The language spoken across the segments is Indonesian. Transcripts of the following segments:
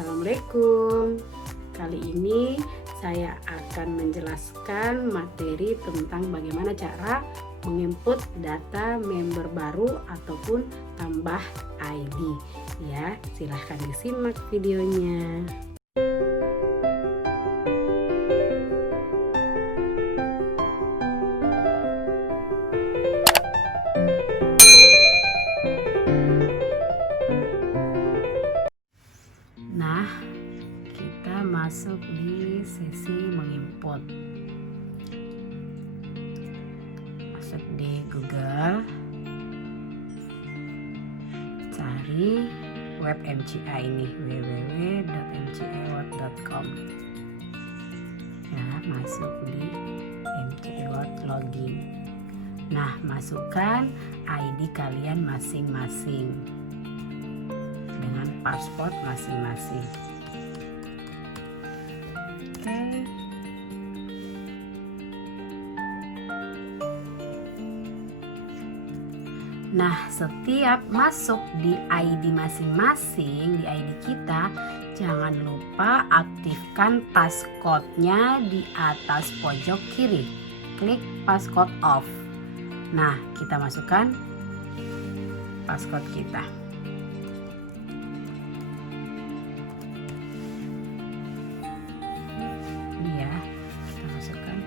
Assalamualaikum. Kali ini saya akan menjelaskan materi tentang bagaimana cara menginput data member baru ataupun tambah ID. Ya, silahkan disimak videonya. Nah, kita masuk di sesi menginput. Masuk di Google, cari web MCA ini, www.mcaworld.com. Ya, masuk di MCA World login. Nah, masukkan ID kalian masing-masing dengan password masing-masing. Oke. Nah, setiap masuk di ID masing-masing, di ID kita, jangan lupa aktifkan passcode-nya di atas pojok kiri. Klik passcode off. Nah, kita masukkan passcode kita. Ini ya, kita masukkan.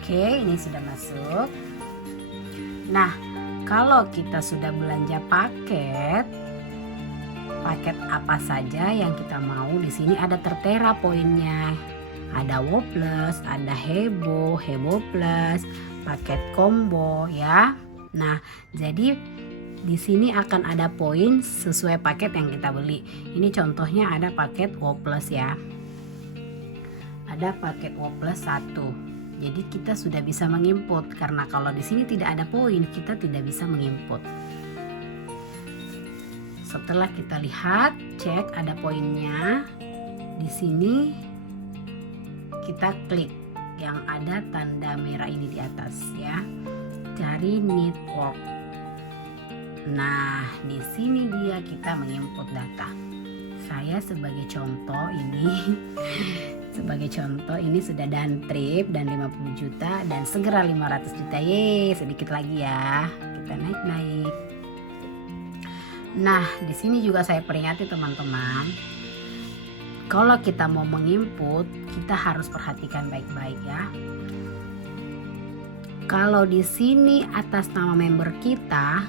Oke, ini sudah masuk. Nah, kalau kita sudah belanja paket apa saja yang kita mau, di sini ada tertera poinnya. Ada Wo Plus, ada Hebo Plus, paket combo ya. Nah, jadi di sini akan ada poin sesuai paket yang kita beli. Ini contohnya ada paket Wo Plus ya. Ada paket Wo Plus 1. Jadi kita sudah bisa menginput, karena kalau di sini tidak ada poin, kita tidak bisa menginput. Setelah kita lihat, cek ada poinnya. Di sini kita klik yang ada tanda merah ini di atas ya. Cari network. Nah, di sini dia kita menginput data. Saya sebagai contoh ini sudah dan trip dan 50 juta dan segera 500 juta. Sedikit lagi ya. Kita naik. Nah, di sini juga saya peringati teman-teman. Kalau kita mau menginput, kita harus perhatikan baik-baik ya. Kalau di sini atas nama member kita,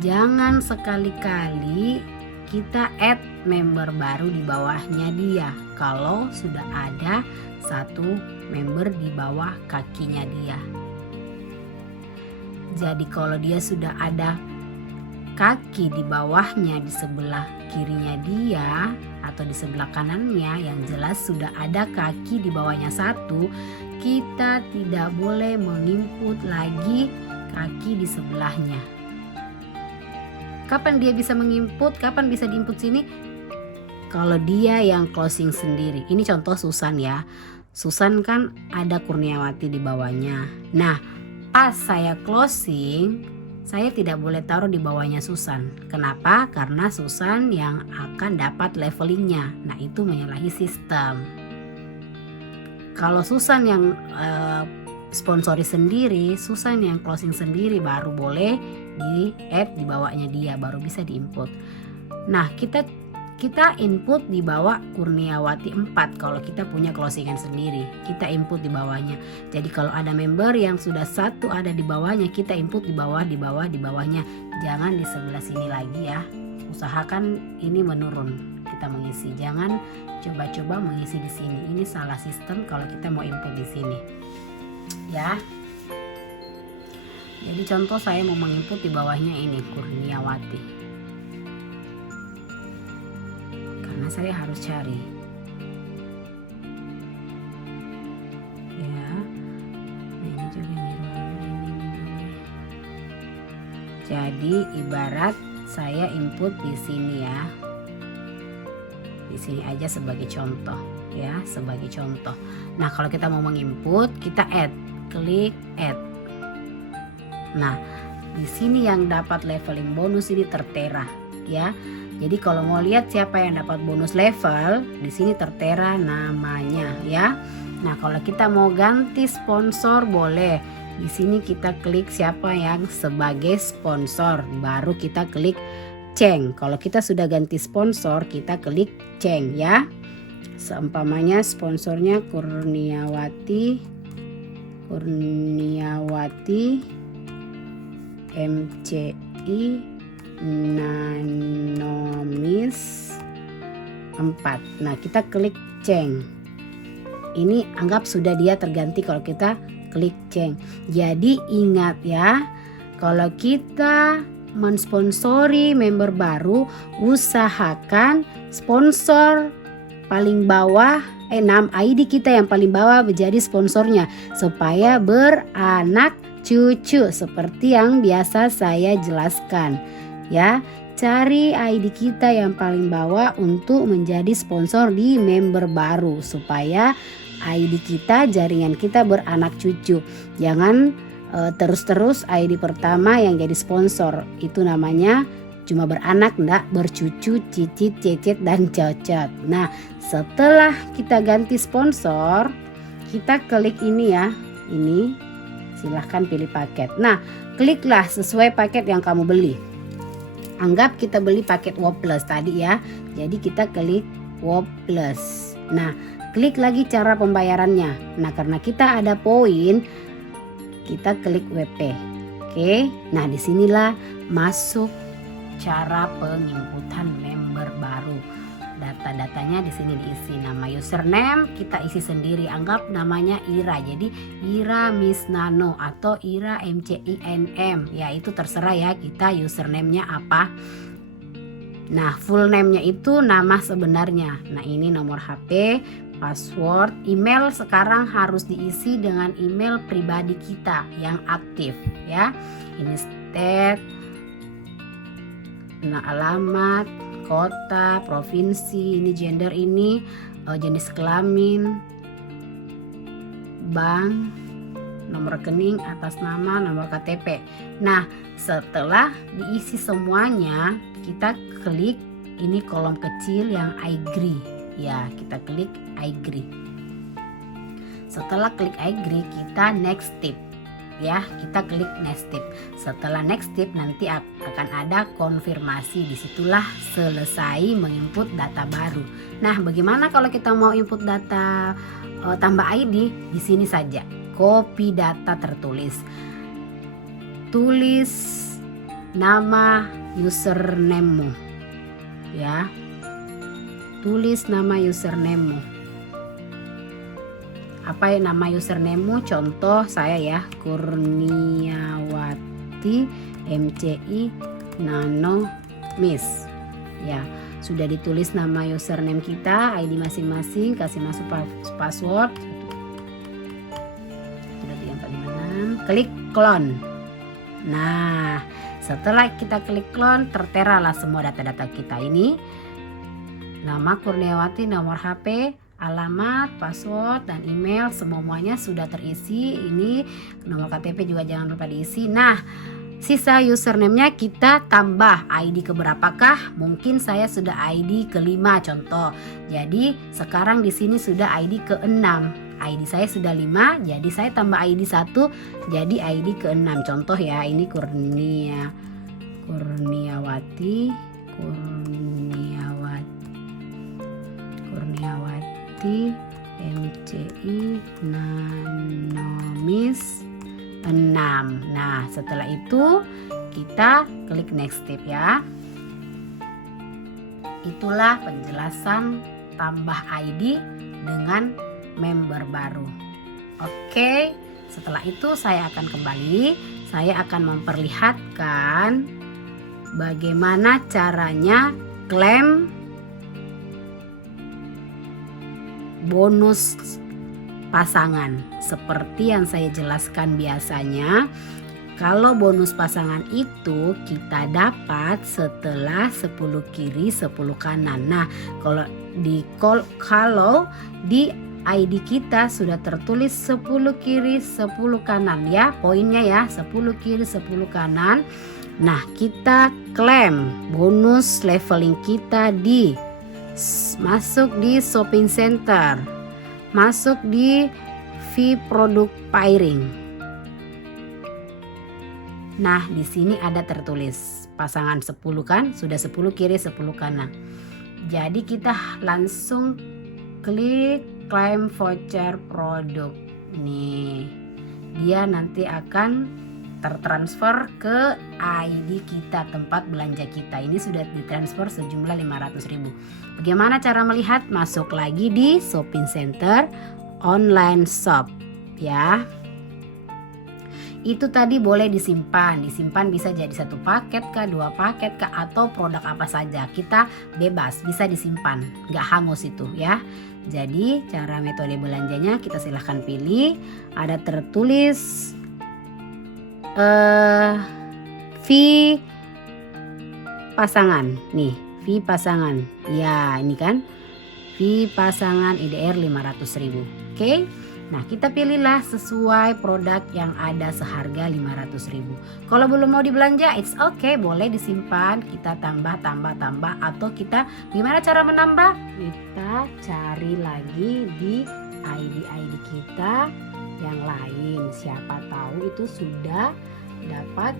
jangan sekali-kali kita add member baru di bawahnya dia kalau sudah ada satu member di bawah kakinya dia. Jadi kalau dia sudah ada kaki di bawahnya, di sebelah kirinya dia atau di sebelah kanannya, yang jelas sudah ada kaki di bawahnya satu, kita tidak boleh menginput lagi kaki di sebelahnya. Kapan dia bisa menginput? Kapan bisa diinput sini? Kalau dia yang closing sendiri. Ini contoh Susan ya. Susan kan ada Kurniawati di bawahnya. Nah, pas saya closing, saya tidak boleh taruh di bawahnya Susan. Kenapa? Karena Susan yang akan dapat levelingnya. Nah, itu menyalahi sistem. Kalau Susan yang sponsori sendiri, Susan yang closing sendiri, baru boleh di add di bawahnya dia, baru bisa diinput. Nah, kita input di bawah Kurniawati 4 kalau kita punya closingan sendiri, kita input di bawahnya. Jadi kalau ada member yang sudah satu ada di bawahnya, kita input di bawahnya, jangan di sebelah sini lagi ya. Usahakan ini menurun kita mengisi, jangan coba-coba mengisi di sini. Ini salah sistem kalau kita mau input di sini ya. Jadi contoh saya mau menginput di bawahnya ini Kurniawati, karena saya harus cari ya. Nah, ini juga ini. Jadi ibarat saya input di sini ya. di sini aja sebagai contoh ya, sebagai contoh. Nah, kalau kita mau menginput, kita add, klik add. Nah, di sini yang dapat leveling bonus ini tertera ya. Jadi kalau mau lihat siapa yang dapat bonus level, di sini tertera namanya ya. Nah, kalau kita mau ganti sponsor boleh. Di sini kita klik siapa yang sebagai sponsor, baru kita klik change. Kalau kita sudah ganti sponsor, kita klik change ya. Seumpamanya sponsornya Kurniawati MCI Nanomis 4. Nah, kita klik change. Ini anggap sudah dia terganti kalau kita klik change. Jadi ingat ya, kalau kita mensponsori member baru, usahakan sponsor paling bawah ID kita yang paling bawah menjadi sponsornya supaya beranak cucu seperti yang biasa saya jelaskan ya. Cari ID kita yang paling bawah untuk menjadi sponsor di member baru supaya ID kita, jaringan kita beranak cucu. Jangan terus-terus ID pertama yang jadi sponsor, itu namanya cuma beranak, enggak bercucu, cicit, cecet, dan cocot. Nah, setelah kita ganti sponsor, kita klik ini ya, ini silahkan pilih paket. Nah, kliklah sesuai paket yang kamu beli. Anggap kita beli paket WOW Plus tadi ya, jadi kita klik WOW Plus. Nah, klik lagi cara pembayarannya. Nah, karena kita ada poin, kita klik WP. Oke, nah disinilah masuk cara penginputan member baru. Data-datanya di sini diisi, nama username kita isi sendiri, anggap namanya Ira. Jadi Ira Miss Nano atau Ira MCINM. Ya, itu terserah ya kita username-nya apa. Nah, full name-nya itu nama sebenarnya. Nah, ini nomor HP, password, email sekarang harus diisi dengan email pribadi kita yang aktif ya. Ini state, nah alamat, kota, provinsi, ini gender, ini jenis kelamin, bank, nomor rekening, atas nama, nomor KTP. Nah, setelah diisi semuanya, kita klik ini kolom kecil yang I agree. Ya, kita klik I agree. Setelah klik I agree, kita next step. Ya, kita klik next step. Setelah next step nanti akan ada konfirmasi. Disitulah selesai menginput data baru. Nah, bagaimana kalau kita mau input data tambah ID? Di sini saja. Copy data tertulis. Tulis nama username-mu. Ya. Tulis nama username-mu. Apa ya nama username-mu? Contoh saya ya, Kurniawati MCI Nano Miss. Ya, sudah ditulis nama username kita, ID masing-masing, kasih masuk password. Sudah 3456. Klik clone. Nah, setelah kita klik clone, terteralah semua data-data kita ini. Nama Kurniawati, nomor HP, alamat, password, dan email semuanya sudah terisi. Ini nomor KTP juga jangan lupa diisi. Nah, sisa username-nya kita tambah ID keberapakah? Mungkin saya sudah ID ke-5 contoh. Jadi sekarang di sini sudah ID ke-6. ID saya sudah 5, jadi saya tambah ID 1 jadi ID ke-6. Contoh ya, ini Kurniawati MCI Nanomis 6. Nah, setelah itu kita klik next step ya. Itulah penjelasan tambah ID dengan member baru. Oke, setelah itu saya akan kembali. Saya akan memperlihatkan bagaimana caranya klaim bonus pasangan. Seperti yang saya jelaskan biasanya, Kalau bonus pasangan itu kita dapat setelah 10 kiri 10 kanan. Nah, kalau di ID kita sudah tertulis 10 kiri 10 kanan ya, poinnya ya 10 kiri 10 kanan. Nah, kita klaim bonus leveling kita masuk di shopping center, masuk di V produk pairing. Nah, di sini ada tertulis pasangan 10 kan, sudah 10 kiri 10 kanan. Jadi kita langsung klik claim voucher produk. Nih, dia nanti akan tertransfer ke ID kita, tempat belanja kita. Ini sudah ditransfer sejumlah 500.000. Bagaimana cara melihat? Masuk lagi di shopping center online shop ya. Itu tadi boleh disimpan bisa jadi 1 paket kah, 2 paket kah, atau produk apa saja. Kita bebas, bisa disimpan, nggak hangus itu ya. Jadi cara metode belanjanya kita silahkan pilih. Ada tertulis V pasangan nih, V pasangan ya, ini kan V pasangan IDR 500.000. Oke. Nah, kita pilihlah sesuai produk yang ada seharga 500.000. Kalau belum mau dibelanja, it's okay, boleh disimpan, kita tambah, atau kita gimana cara menambah? Kita cari lagi di ID kita yang lain. Siapa tahu itu sudah dapat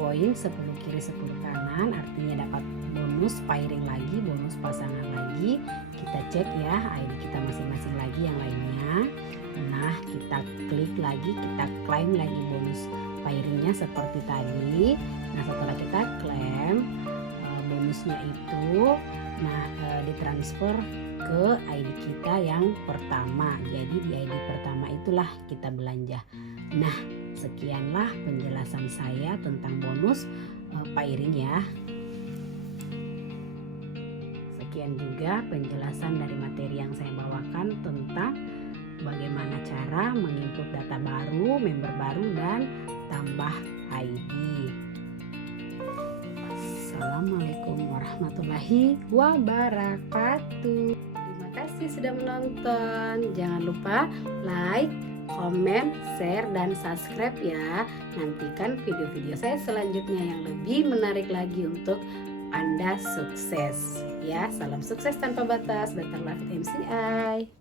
poin 10 kiri 10 kanan, artinya dapat bonus pairing lagi, bonus pasangan lagi. Kita cek ya ID kita masing-masing lagi yang lainnya. Nah, kita klik lagi, kita klaim lagi bonus pairingnya seperti tadi. Nah, setelah kita klaim bonusnya itu, ditransfer ke ID kita yang pertama. Jadi di ID pertama itulah kita belanja. Nah, sekianlah penjelasan saya tentang bonus pairing ya. Sekian juga penjelasan dari materi yang saya bawakan tentang bagaimana cara menginput data baru, member baru, dan tambah ID. Assalamualaikum warahmatullahi wabarakatuh. Terima kasih sudah menonton. Jangan lupa like, komen, share, dan subscribe ya. Nantikan video-video saya selanjutnya yang lebih menarik lagi untuk Anda sukses. Ya, salam sukses tanpa batas. Better Life MCI.